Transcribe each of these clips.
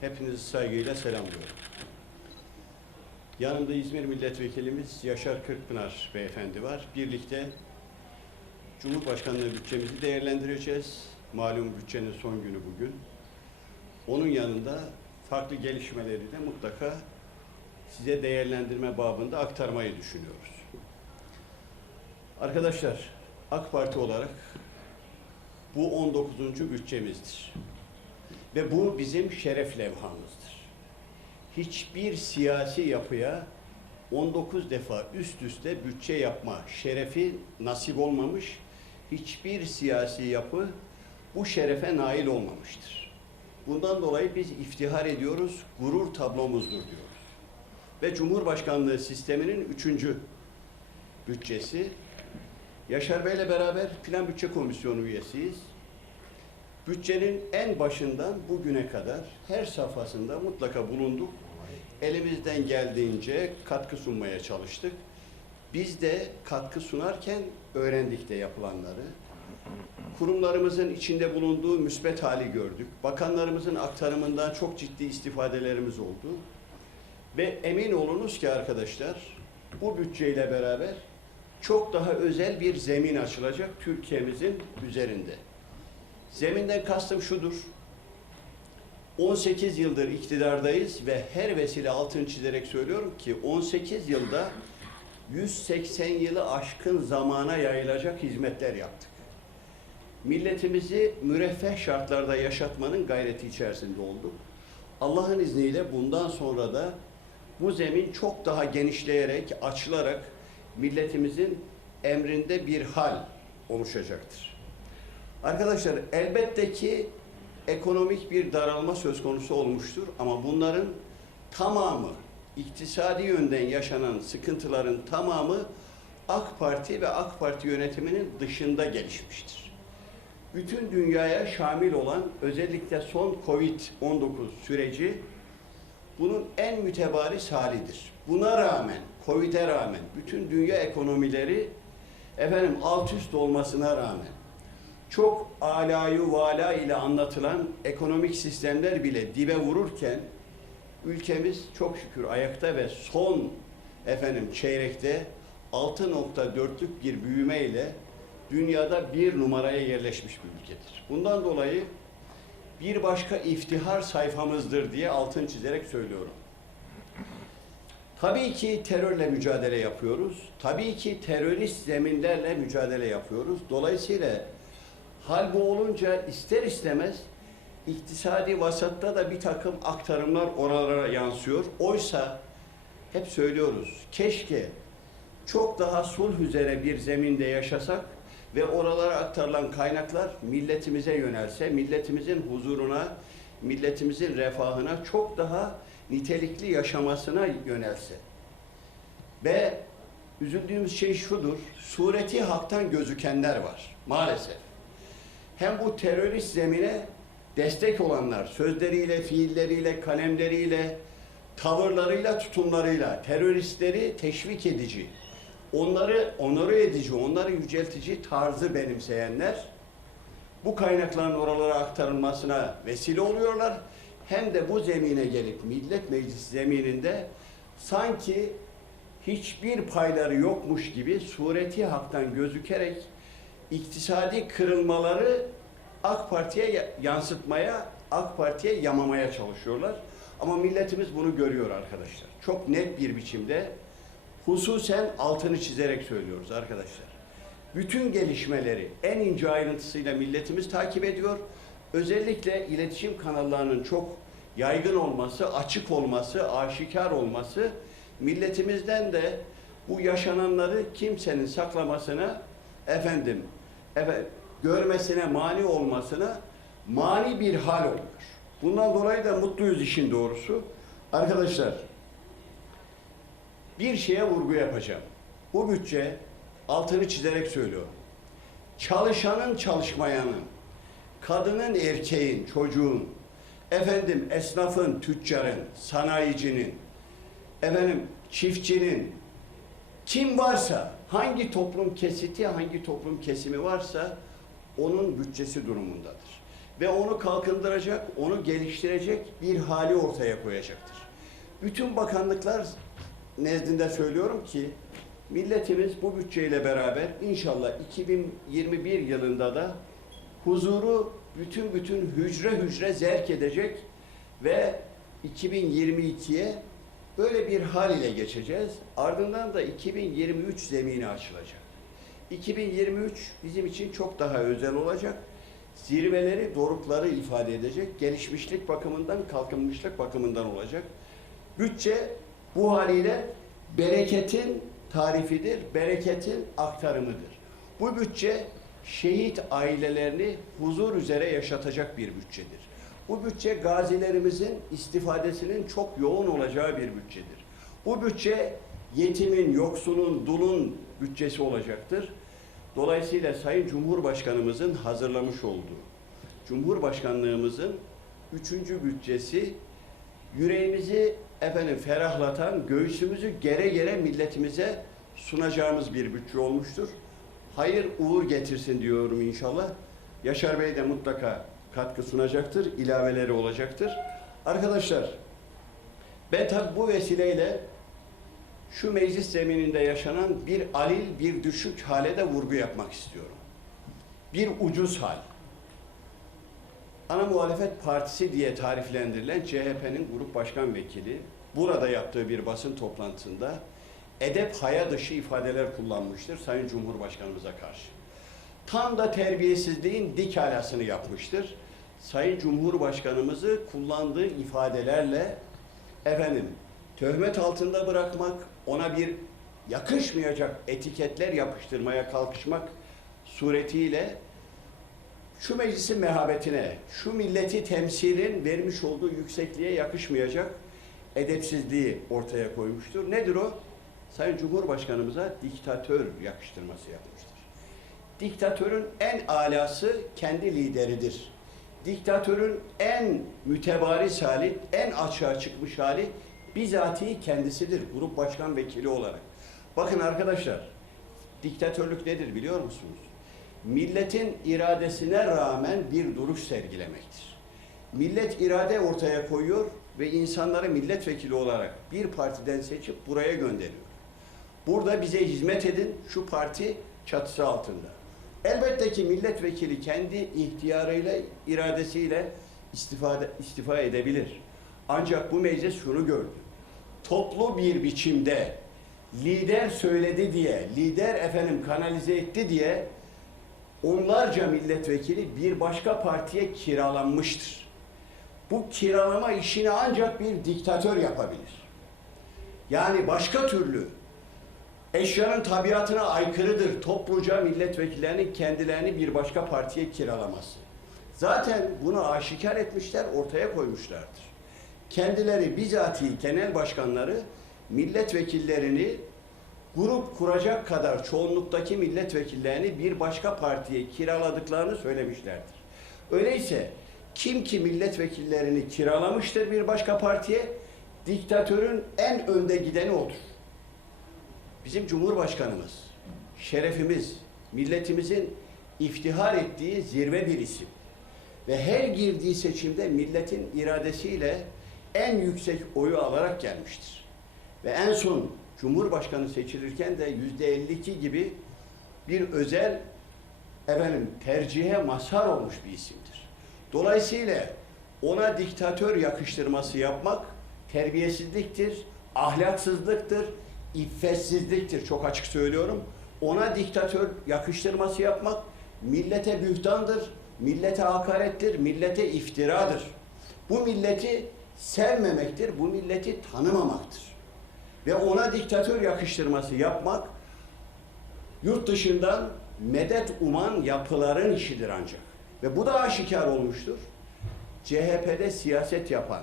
Hepinizi saygıyla selamlıyorum. Yanımda İzmir Milletvekilimiz Yaşar Kırkpınar Beyefendi var. Birlikte Cumhurbaşkanlığı bütçemizi değerlendireceğiz. Malum bütçenin son günü bugün. Onun yanında farklı gelişmeleri de mutlaka size değerlendirme babında aktarmayı düşünüyoruz. Arkadaşlar, AK Parti olarak bu 19. bütçemizdir. Ve bu bizim şeref levhamızdır. Hiçbir siyasi yapıya 19 defa üst üste bütçe yapma şerefi nasip olmamış, hiçbir siyasi yapı bu şerefe nail olmamıştır. Bundan dolayı biz iftihar ediyoruz, gurur tablomuzdur diyoruz. Ve Cumhurbaşkanlığı sisteminin üçüncü bütçesi. Yaşar Bey'le beraber Plan Bütçe Komisyonu üyesiyiz. Bütçenin en başından bugüne kadar her safhasında mutlaka bulunduk. Elimizden geldiğince katkı sunmaya çalıştık. Biz de katkı sunarken öğrendik de yapılanları. Kurumlarımızın içinde bulunduğu müsbet hali gördük. Bakanlarımızın aktarımından çok ciddi istifadelerimiz oldu. Ve emin olunuz ki arkadaşlar bu bütçeyle beraber çok daha özel bir zemin açılacak Türkiye'mizin üzerinde. Zeminden kastım şudur. 18 yıldır iktidardayız ve her vesile altını çizerek söylüyorum ki 18 yılda 180 yılı aşkın zamana yayılacak hizmetler yaptık. Milletimizi müreffeh şartlarda yaşatmanın gayreti içerisinde olduk. Allah'ın izniyle bundan sonra da bu zemin çok daha genişleyerek, açılarak milletimizin emrinde bir hal oluşacaktır. Arkadaşlar elbette ki ekonomik bir daralma söz konusu olmuştur ama bunların tamamı iktisadi yönden yaşanan sıkıntıların tamamı AK Parti ve AK Parti yönetiminin dışında gelişmiştir. Bütün dünyaya şamil olan özellikle son Covid-19 süreci bunun en mütebaris halidir. Buna rağmen, Covid'e rağmen bütün dünya ekonomileri efendim alt üst olmasına rağmen çok alayı vala ile anlatılan ekonomik sistemler bile dibe vururken ülkemiz çok şükür ayakta ve son efendim çeyrekte 6.4'lük bir büyüme ile dünyada bir numaraya yerleşmiş bir ülkedir. Bundan dolayı bir başka iftihar sayfamızdır diye altın çizerek söylüyorum. Tabii ki terörle mücadele yapıyoruz. Tabii ki terörist zeminlerle mücadele yapıyoruz. Dolayısıyla hal bu olunca ister istemez iktisadi vasatta da bir takım aktarımlar oralara yansıyor. Oysa hep söylüyoruz. Keşke çok daha sulh üzere bir zeminde yaşasak ve oralara aktarılan kaynaklar milletimize yönelse, milletimizin huzuruna, milletimizin refahına çok daha nitelikli yaşamasına yönelse. Ve üzüldüğümüz şey şudur, sureti haktan gözükenler var maalesef. Hem bu terörist zemine destek olanlar sözleriyle, fiilleriyle, kalemleriyle, tavırlarıyla, tutumlarıyla teröristleri teşvik edici, onları onore edici, onları yüceltici tarzı benimseyenler bu kaynakların oralara aktarılmasına vesile oluyorlar. Hem de bu zemine gelip Millet Meclisi zemininde sanki hiçbir payları yokmuş gibi sureti haktan gözükerek iktisadi kırılmaları AK Parti'ye yansıtmaya, AK Parti'ye yamamaya çalışıyorlar. Ama milletimiz bunu görüyor arkadaşlar. Çok net bir biçimde hususen altını çizerek söylüyoruz arkadaşlar. Bütün gelişmeleri en ince ayrıntısıyla milletimiz takip ediyor. Özellikle iletişim kanallarının çok yaygın olması, açık olması, aşikar olması milletimizden de bu yaşananları kimsenin saklamasına efendim evet, görmesine mani olmasına mani bir hal oluyor. Bundan dolayı da mutluyuz işin doğrusu. Arkadaşlar bir şeye vurgu yapacağım. Bu bütçe altını çizerek söylüyorum. Çalışanın çalışmayanın, kadının erkeğin, çocuğun, efendim esnafın, tüccarın, sanayicinin, efendim çiftçinin, kim varsa, hangi toplum kesiti, hangi toplum kesimi varsa onun bütçesi durumundadır. ve onu kalkındıracak, onu geliştirecek bir hali ortaya koyacaktır. Bütün bakanlıklar nezdinde söylüyorum ki milletimiz bu bütçeyle beraber inşallah 2021 yılında da huzuru bütün bütün hücre hücre zerk edecek ve 2022'ye böyle bir hal ile geçeceğiz. Ardından da 2023 zemini açılacak. 2023 bizim için çok daha özel olacak. Zirveleri, dorukları ifade edecek. Gelişmişlik bakımından, kalkınmışlık bakımından olacak. Bütçe bu haliyle bereketin tarifidir, bereketin aktarımıdır. Bu bütçe şehit ailelerini huzur üzere yaşatacak bir bütçedir. Bu bütçe gazilerimizin istifadesinin çok yoğun olacağı bir bütçedir. Bu bütçe yetimin, yoksulun, dulun bütçesi olacaktır. Dolayısıyla Sayın Cumhurbaşkanımızın hazırlamış olduğu Cumhurbaşkanlığımızın üçüncü bütçesi yüreğimizi efendim ferahlatan, göğsümüzü gere gere milletimize sunacağımız bir bütçe olmuştur. Hayır uğur getirsin diyorum inşallah. Yaşar Bey de mutlaka katkı sunacaktır, ilaveleri olacaktır. Arkadaşlar, ben tabi bu vesileyle şu meclis zemininde yaşanan bir alil, bir düşük hale de vurgu yapmak istiyorum. Bir ucuz hal. Ana Muhalefet Partisi diye tariflendirilen CHP'nin grup başkan vekili burada yaptığı bir basın toplantısında edep haya dışı ifadeler kullanmıştır Sayın Cumhurbaşkanımıza karşı. Tam da terbiyesizliğin dik alasını yapmıştır. Sayın Cumhurbaşkanımızı kullandığı ifadelerle efendim töhmet altında bırakmak, ona bir yakışmayacak etiketler yapıştırmaya kalkışmak suretiyle şu meclisin mehabetine, şu milleti temsilin vermiş olduğu yüksekliğe yakışmayacak edepsizliği ortaya koymuştur. Nedir o? Sayın Cumhurbaşkanımıza diktatör yakıştırması yapmıştır. Diktatörün en alası kendi lideridir. Diktatörün en mütebaris hali, en açığa çıkmış hali bizatihi kendisidir grup başkan vekili olarak. Bakın arkadaşlar, diktatörlük nedir biliyor musunuz? Milletin iradesine rağmen bir duruş sergilemektir. Millet irade ortaya koyuyor ve insanları milletvekili olarak bir partiden seçip buraya gönderiyor. Burada bize hizmet edin şu parti çatısı altında. Elbette ki milletvekili kendi ihtiyarıyla, iradesiyle istifade, istifa edebilir. Ancak bu meclis şunu gördü. Toplu bir biçimde lider söyledi diye, lider efendim kanalize etti diye onlarca milletvekili bir başka partiye kiralanmıştır. Bu kiralama işini ancak bir diktatör yapabilir. Yani başka türlü eşyanın tabiatına aykırıdır topluca milletvekillerinin kendilerini bir başka partiye kiralaması. Zaten bunu aşikar etmişler, ortaya koymuşlardır. Kendileri bizatihi genel başkanları milletvekillerini grup kuracak kadar çoğunluktaki milletvekillerini bir başka partiye kiraladıklarını söylemişlerdir. Öyleyse kim ki milletvekillerini kiralamıştır bir başka partiye, diktatörün en önde gideni odur. Bizim Cumhurbaşkanımız, şerefimiz, milletimizin iftihar ettiği zirve bir isim. Ve her girdiği seçimde milletin iradesiyle en yüksek oyu alarak gelmiştir. Ve en son Cumhurbaşkanı seçilirken de yüzde 52 gibi bir özel efendim tercihe mazhar olmuş bir isimdir. Dolayısıyla ona diktatör yakıştırması yapmak terbiyesizliktir, ahlaksızlıktır, iffetsizliktir. Çok açık söylüyorum. Ona diktatör yakıştırması yapmak millete bühtandır, millete hakarettir, millete iftiradır. Bu milleti sevmemektir, bu milleti tanımamaktır. Ve ona diktatör yakıştırması yapmak yurt dışından medet uman yapıların işidir ancak. Ve bu da aşikar olmuştur. CHP'de siyaset yapan,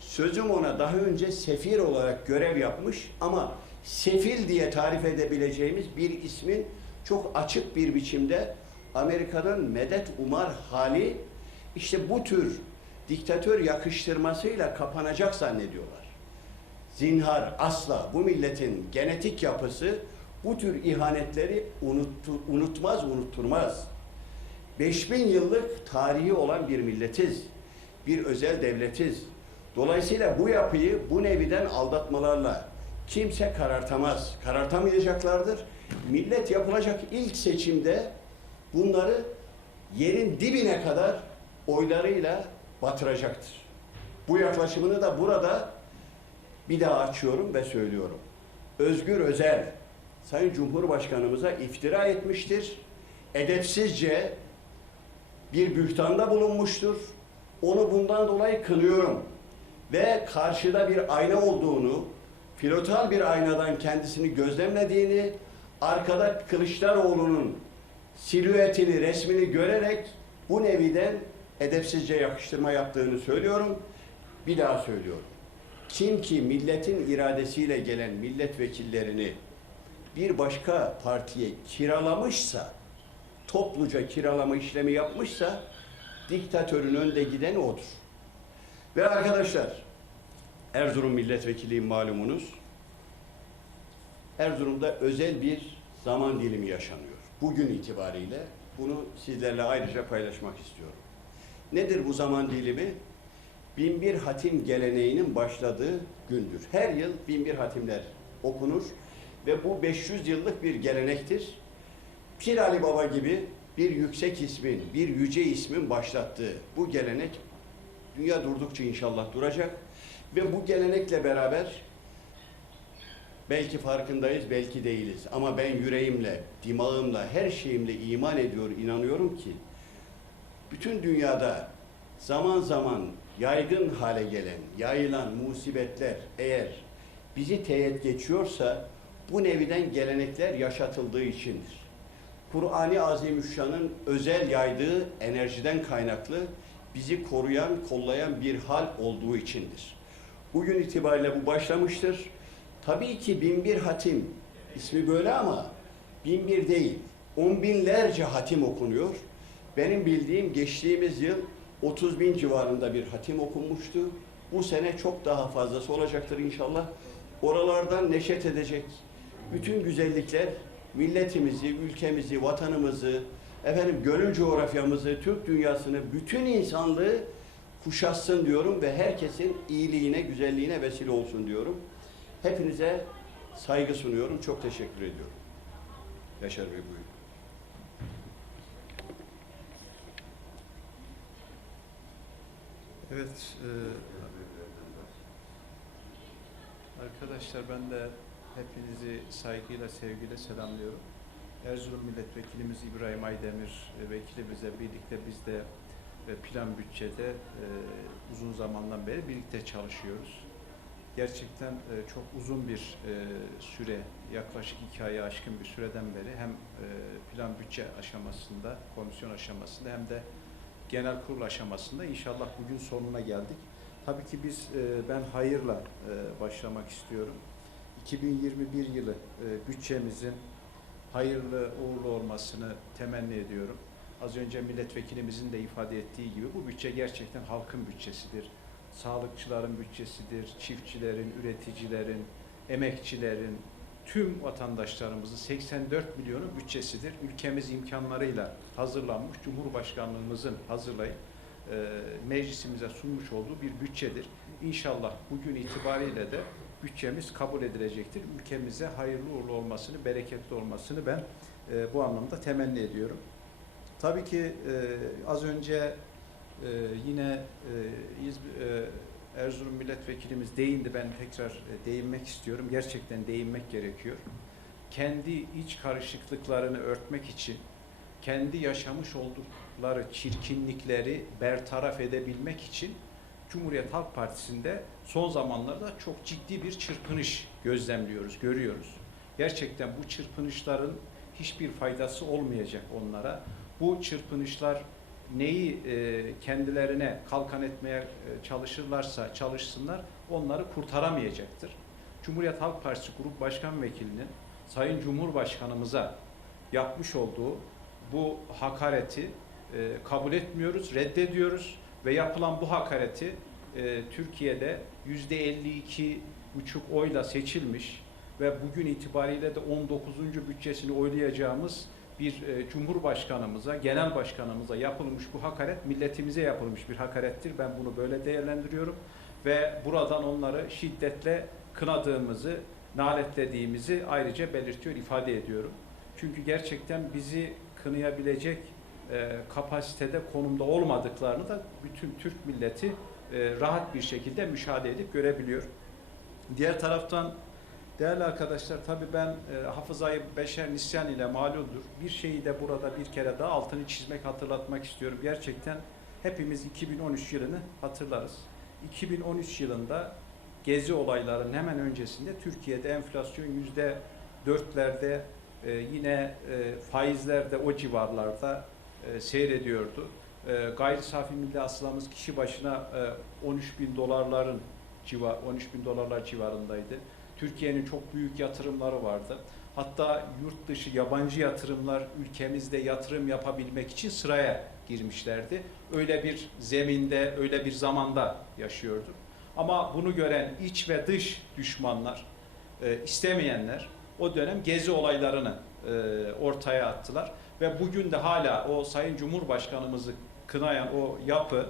sözüm ona daha önce sefir olarak görev yapmış ama sefil diye tarif edebileceğimiz bir ismin çok açık bir biçimde Amerika'nın medet umar hali işte bu tür diktatör yakıştırmasıyla kapanacak zannediyorlar. Zinhar asla bu milletin genetik yapısı bu tür ihanetleri unuttu, unutmaz, unutturmaz. 5000 yıllık tarihi olan bir milletiz. Bir özel devletiz. Dolayısıyla bu yapıyı bu neviden aldatmalarla kimse karartamaz. Karartamayacaklardır. Millet yapılacak ilk seçimde bunları yerin dibine kadar oylarıyla batıracaktır. Bu yaklaşımını da burada bir daha açıyorum ve söylüyorum. Özgür Özel, Sayın Cumhurbaşkanımıza iftira etmiştir. Edepsizce bir bühtanda bulunmuştur. Onu bundan dolayı kınıyorum. Ve karşıda bir ayna olduğunu, filotal bir aynadan kendisini gözlemlediğini, arkada Kılıçdaroğlu'nun silüetini, resmini görerek bu neviden edepsizce yakıştırma yaptığını söylüyorum. Bir daha söylüyorum. Kim ki milletin iradesiyle gelen milletvekillerini bir başka partiye kiralamışsa, topluca kiralama işlemi yapmışsa, diktatörün önde gideni odur. Ve arkadaşlar, Erzurum milletvekiliyim malumunuz. Erzurum'da özel bir zaman dilimi yaşanıyor. Bugün itibariyle bunu sizlerle ayrıca paylaşmak istiyorum. Nedir bu zaman dilimi? Binbir hatim geleneğinin başladığı gündür. Her yıl binbir hatimler okunur ve bu 500 yıllık bir gelenektir. Pir Ali Baba gibi bir yüksek ismin, bir yüce ismin başlattığı bu gelenek dünya durdukça inşallah duracak ve bu gelenekle beraber belki farkındayız, belki değiliz ama ben yüreğimle, dimağımla, her şeyimle iman ediyor, inanıyorum ki bütün dünyada zaman zaman yaygın hale gelen, yayılan musibetler eğer bizi teğet geçiyorsa bu neviden gelenekler yaşatıldığı içindir. Kur'an-ı Azimüşşan'ın özel yaydığı enerjiden kaynaklı bizi koruyan, kollayan bir hal olduğu içindir. Bugün itibariyle bu başlamıştır. Tabii ki binbir hatim ismi böyle ama binbir değil. On binlerce hatim okunuyor. Benim bildiğim geçtiğimiz yıl 30 bin civarında bir hatim okunmuştu. Bu sene çok daha fazlası olacaktır inşallah. Oralardan neşet edecek bütün güzellikler milletimizi, ülkemizi, vatanımızı, efendim gönül coğrafyamızı, Türk dünyasını, bütün insanlığı kuşatsın diyorum ve herkesin iyiliğine, güzelliğine vesile olsun diyorum. Hepinize saygı sunuyorum. Çok teşekkür ediyorum. Yaşar Bey buyurun. Evet, e, arkadaşlar ben de hepinizi saygıyla, sevgiyle selamlıyorum. Erzurum Milletvekilimiz İbrahim Aydemir e, vekilimizle birlikte biz de e, plan bütçede e, uzun zamandan beri birlikte çalışıyoruz. Gerçekten çok uzun bir süre, yaklaşık iki aya aşkın bir süreden beri hem plan bütçe aşamasında, komisyon aşamasında hem de genel kurul aşamasında inşallah bugün sonuna geldik. Tabii ki biz ben hayırla başlamak istiyorum. 2021 yılı bütçemizin hayırlı uğurlu olmasını temenni ediyorum. Az önce milletvekilimizin de ifade ettiği gibi bu bütçe gerçekten halkın bütçesidir. Sağlıkçıların bütçesidir, çiftçilerin, üreticilerin, emekçilerin, tüm vatandaşlarımızın 84 milyonun bütçesidir. Ülkemiz imkanlarıyla hazırlanmış, Cumhurbaşkanlığımızın hazırlayıp e, meclisimize sunmuş olduğu bir bütçedir. İnşallah bugün itibariyle de bütçemiz kabul edilecektir. Ülkemize hayırlı uğurlu olmasını, bereketli olmasını ben e, bu anlamda temenni ediyorum. Tabii ki e, az önce e, yine e, İzmir, e, Erzurum milletvekilimiz değindi. Ben tekrar e, değinmek istiyorum. Gerçekten değinmek gerekiyor. Kendi iç karışıklıklarını örtmek için, kendi yaşamış oldukları çirkinlikleri bertaraf edebilmek için Cumhuriyet Halk Partisi'nde son zamanlarda çok ciddi bir çırpınış gözlemliyoruz, görüyoruz. Gerçekten bu çırpınışların hiçbir faydası olmayacak onlara. Bu çırpınışlar neyi e, kendilerine kalkan etmeye e, çalışırlarsa çalışsınlar onları kurtaramayacaktır. Cumhuriyet Halk Partisi Grup Başkan Vekilinin Sayın Cumhurbaşkanımıza yapmış olduğu bu hakareti e, kabul etmiyoruz, reddediyoruz ve yapılan bu hakareti e, Türkiye'de yüzde 52 buçuk oyla seçilmiş ve bugün itibariyle de 19. bütçesini oylayacağımız bir e, cumhurbaşkanımıza, genel başkanımıza yapılmış bu hakaret milletimize yapılmış bir hakarettir. Ben bunu böyle değerlendiriyorum ve buradan onları şiddetle kınadığımızı, naletlediğimizi ayrıca belirtiyor, ifade ediyorum. Çünkü gerçekten bizi kınayabilecek e, kapasitede, konumda olmadıklarını da bütün Türk milleti e, rahat bir şekilde müşahede edip görebiliyor. Diğer taraftan değerli arkadaşlar tabii ben e, hafızayı beşer nisyan ile malumdur. Bir şeyi de burada bir kere daha altını çizmek, hatırlatmak istiyorum. Gerçekten hepimiz 2013 yılını hatırlarız. 2013 yılında gezi olaylarının hemen öncesinde Türkiye'de enflasyon yüzde dörtlerde e, yine e, faizler de o civarlarda e, seyrediyordu. E, gayri safi milli hasılamız kişi başına e, 13 bin dolarların civar 13 bin dolarlar civarındaydı. Türkiye'nin çok büyük yatırımları vardı. Hatta yurt dışı yabancı yatırımlar ülkemizde yatırım yapabilmek için sıraya girmişlerdi. Öyle bir zeminde, öyle bir zamanda yaşıyorduk. Ama bunu gören iç ve dış düşmanlar, e, istemeyenler o dönem gezi olaylarını ortaya attılar. Ve bugün de hala o Sayın Cumhurbaşkanımızı kınayan o yapı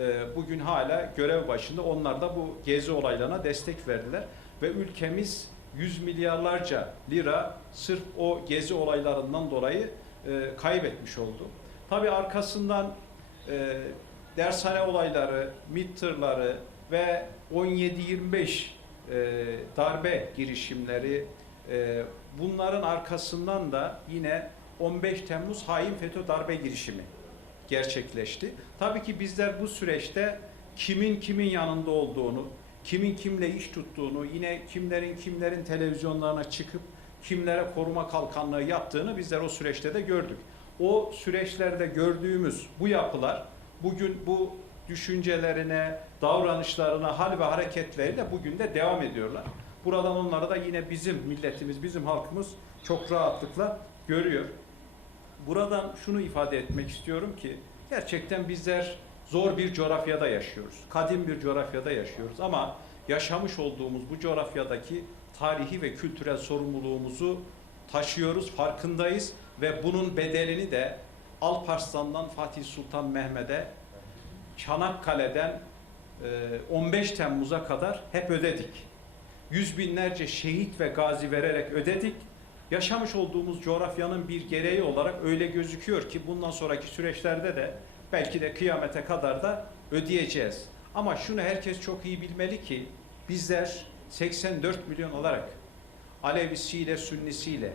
e, bugün hala görev başında. Onlar da bu gezi olaylarına destek verdiler. Ve ülkemiz yüz milyarlarca lira sırf o gezi olaylarından dolayı e, kaybetmiş oldu. Tabii arkasından e, dershane olayları, MİT ve 17-25 e, darbe girişimleri e, bunların arkasından da yine 15 Temmuz hain FETÖ darbe girişimi gerçekleşti. Tabii ki bizler bu süreçte kimin kimin yanında olduğunu, kimin kimle iş tuttuğunu, yine kimlerin kimlerin televizyonlarına çıkıp kimlere koruma kalkanlığı yaptığını bizler o süreçte de gördük. O süreçlerde gördüğümüz bu yapılar bugün bu düşüncelerine, davranışlarına, hal ve hareketlerine bugün de devam ediyorlar. Buradan onları da yine bizim milletimiz, bizim halkımız çok rahatlıkla görüyor. Buradan şunu ifade etmek istiyorum ki gerçekten bizler zor bir coğrafyada yaşıyoruz. Kadim bir coğrafyada yaşıyoruz ama yaşamış olduğumuz bu coğrafyadaki tarihi ve kültürel sorumluluğumuzu taşıyoruz, farkındayız ve bunun bedelini de Alparslan'dan Fatih Sultan Mehmet'e, Çanakkale'den e, 15 Temmuz'a kadar hep ödedik. Yüz binlerce şehit ve gazi vererek ödedik. Yaşamış olduğumuz coğrafyanın bir gereği olarak öyle gözüküyor ki bundan sonraki süreçlerde de belki de kıyamete kadar da ödeyeceğiz. Ama şunu herkes çok iyi bilmeli ki bizler 84 milyon olarak Alevisiyle, Sünnisiyle,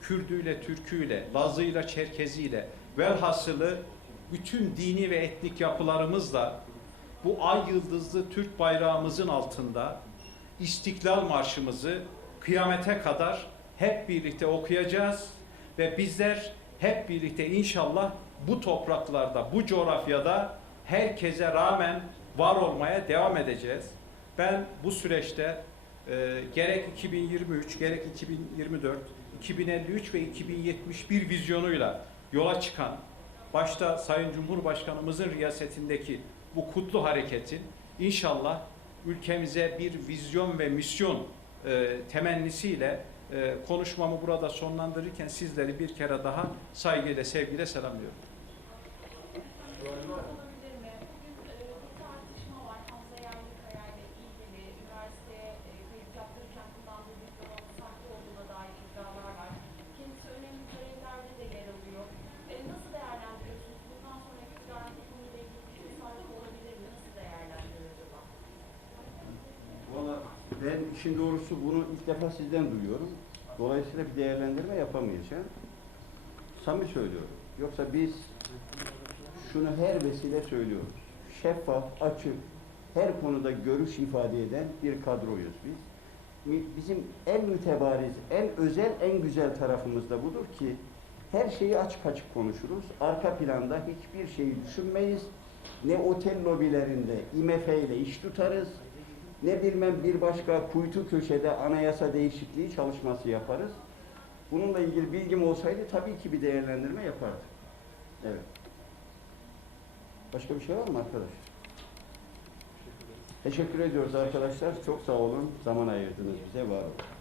Kürdüyle, Türküyle, Lazıyla, Çerkeziyle velhasılı bütün dini ve etnik yapılarımızla bu ay yıldızlı Türk bayrağımızın altında İstiklal Marşımızı kıyamete kadar hep birlikte okuyacağız ve bizler hep birlikte inşallah bu topraklarda, bu coğrafyada herkese rağmen var olmaya devam edeceğiz. Ben bu süreçte e, gerek 2023, gerek 2024, 2053 ve 2071 vizyonuyla yola çıkan, başta Sayın Cumhurbaşkanımızın riyasetindeki bu kutlu hareketin inşallah ülkemize bir vizyon ve misyon e, temennisiyle e, konuşmamı burada sonlandırırken sizleri bir kere daha saygıyla, sevgiyle selamlıyorum. Olabilir mi? Bugün e, bir tartışma var. Hamza Yerlikaya ile ilgili üniversiteye e, kayıt yaptırırken kullandığı diplomanın sahte olduğuna dair iddialar var. Kendisi önemli görevlerde de yer alıyor. E, nasıl değerlendiriyorsunuz? Bundan sonraki iktidarın bu konuyla ilgili bir tasarruf olabilir mi? Nasıl değerlendiriyor acaba? Valla ben işin doğrusu bunu ilk defa sizden duyuyorum. Dolayısıyla bir değerlendirme yapamayacağım. Samimi söylüyorum. Yoksa biz şunu her vesile söylüyoruz. Şeffaf, açık, her konuda görüş ifade eden bir kadroyuz biz. Bizim en mütebariz, en özel, en güzel tarafımız da budur ki her şeyi açık açık konuşuruz. Arka planda hiçbir şeyi düşünmeyiz. Ne otel lobilerinde IMF ile iş tutarız, ne bilmem bir başka kuytu köşede anayasa değişikliği çalışması yaparız. Bununla ilgili bilgim olsaydı tabii ki bir değerlendirme yapardım. Evet. Başka bir şey var mı arkadaş? Teşekkür ediyoruz arkadaşlar. Çok sağ olun. Zaman ayırdınız bize. Var olun.